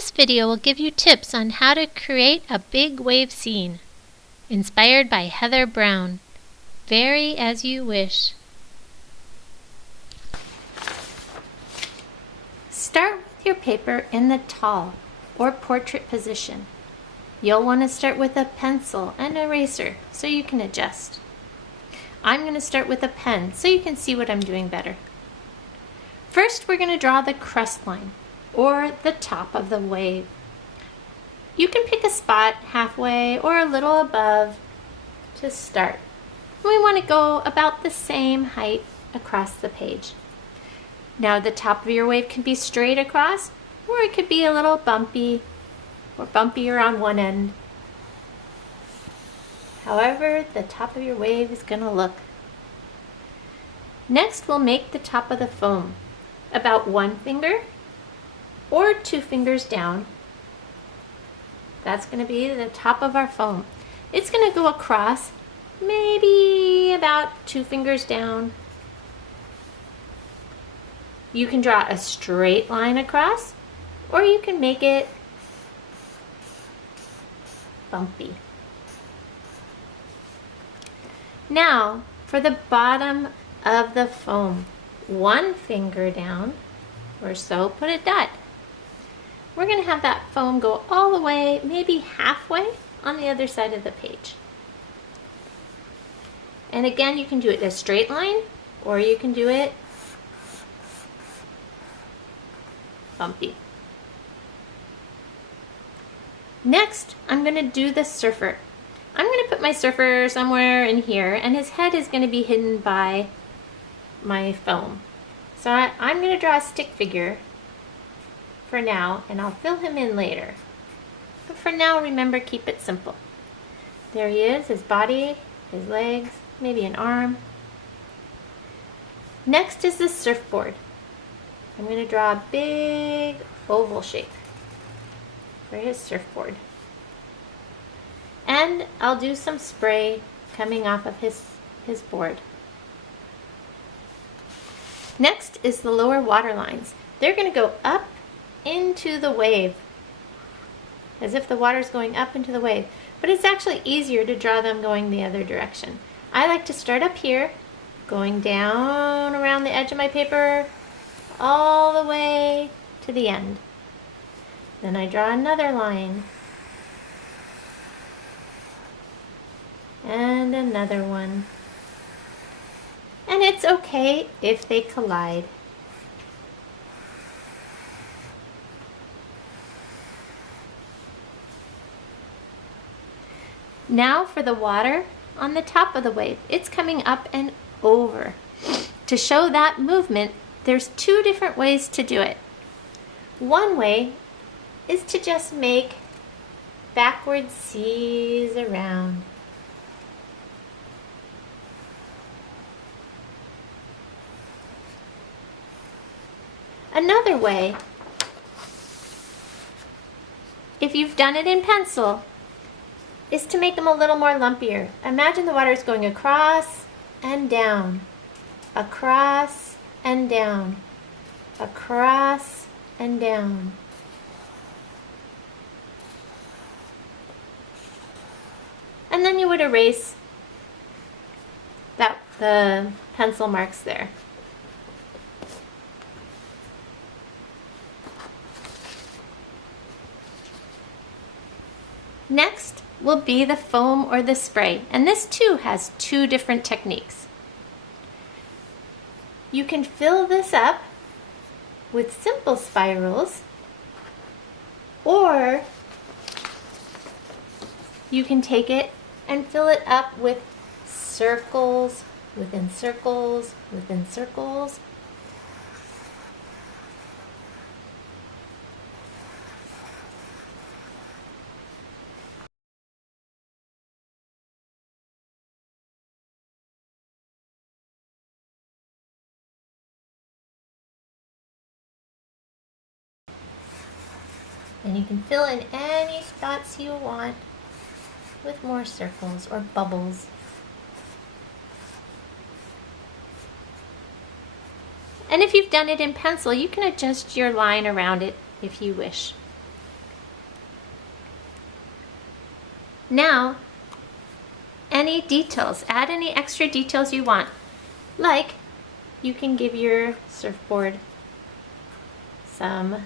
This video will give you tips on how to create a big wave scene, inspired by Heather Brown. Vary as you wish. Start with your paper in the tall or portrait position. You'll want to start with a pencil and eraser so you can adjust. I'm going to start with a pen so you can see what I'm doing better. First, we're going to draw the crest line, or the top of the wave. You can pick a spot halfway or a little above to start. We want to go about the same height across the page. Now the top of your wave can be straight across, or it could be a little bumpy or bumpier on one end. However the top of your wave is going to look. Next, we'll make the top of the foam about 1 finger or 2 fingers down. That's going to be the top of our foam. It's going to go across maybe about 2 fingers down. You can draw a straight line across, or you can make it bumpy. Now for the bottom of the foam, 1 finger down or so, put a dot. We're going to have that foam go all the way, maybe halfway on the other side of the page. And again, you can do it a straight line, or you can do it bumpy. Next, I'm going to do the surfer. I'm going to put my surfer somewhere in here, and his head is going to be hidden by my foam. So I'm going to draw a stick figure for now, and I'll fill him in later. But for now, remember, keep it simple. There he is, his body, his legs, maybe an arm. Next is the surfboard. I'm going to draw a big oval shape for his surfboard. And I'll do some spray coming off of his board. Next is the lower water lines. They're going to go up into the wave, as if the water is going up into the wave, but it's actually easier to draw them going the other direction. I like to start up here, going down around the edge of my paper, all the way to the end. Then I draw another line, and another one. And it's okay if they collide. Now for the water on the top of the wave. It's coming up and over. To show that movement, there's 2 different ways to do it. One way is to just make backward C's around. Another way, if you've done it in pencil, is to make them a little more lumpier. Imagine the water is going across and down, across and down, across and down. And then you would erase the pencil marks there. Next will be the foam or the spray, and this too has 2 different techniques. You can fill this up with simple spirals, or you can take it and fill it up with circles within circles within circles. And you can fill in any spots you want with more circles or bubbles. And if you've done it in pencil, you can adjust your line around it if you wish. Now, any details, add any extra details you want. Like, you can give your surfboard some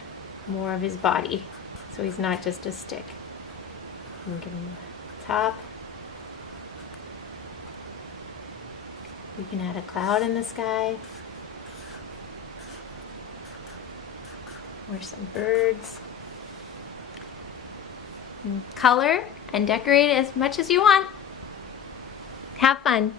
more of his body, so he's not just a stick. You can give him the top. You can add a cloud in the sky, or some birds. And color and decorate as much as you want. Have fun.